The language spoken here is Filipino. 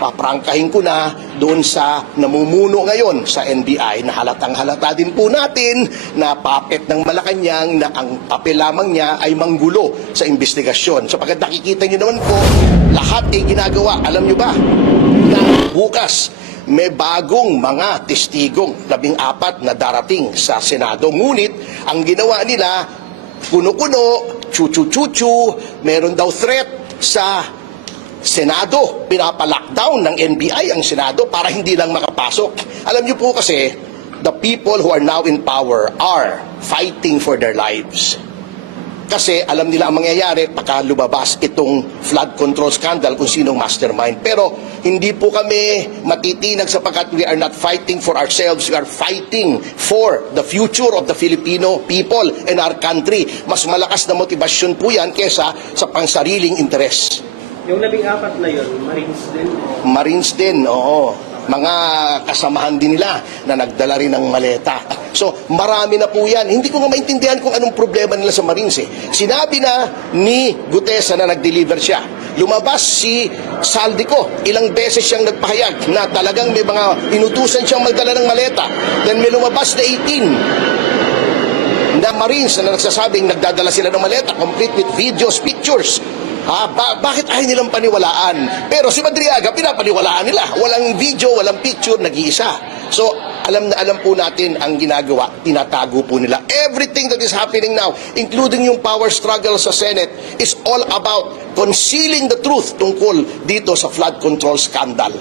paprangkahin ko na doon sa namumuno ngayon sa NBI na halatang halata din po natin na puppet ng Malacanang na ang papel lamang niya ay manggulo sa investigasyon. Sapagkat nakikita niyo naman po, lahat ay ginagawa. Alam niyo ba na bukas may bagong mga testigong 14 na darating sa Senado. Ngunit ang ginawa nila, kuno-kuno, chuchu-chuchu, meron daw threat sa Senado. Pinapalockdown ng NBI ang Senado para hindi lang makapasok. Alam niyo po kasi, the people who are now in power are fighting for their lives. Kasi alam nila ang mangyayari pagka lumabas itong flood control scandal kung sinong mastermind. Pero hindi po kami matitinag sapagkat we are not fighting for ourselves. We are fighting for the future of the Filipino people and our country. Mas malakas na motivasyon po yan kesa sa pangsariling interes. Yung 14 na yun, Marines din? Marines din, oo. Mga kasamahan din nila na nagdala rin ng maleta. So, marami na po yan. Hindi ko nga maintindihan kung anong problema nila sa Marines eh. Sinabi na ni Gutesa na nag-deliver siya. Lumabas si Saldico. Ilang beses siyang nagpahayag na talagang may mga inutusan siyang magdala ng maleta. Then may lumabas na 18 na Marines na nagsasabing nagdadala sila ng maleta complete with videos, pictures. Bakit ayaw nilang paniwalaan? Pero si Madriaga, pinapaniwalaan nila. Walang video, walang picture, nag-iisa. So, alam na alam po natin ang ginagawa, tinatago po nila. Everything that is happening now, including yung power struggle sa Senate, is all about concealing the truth tungkol dito sa flood control scandal.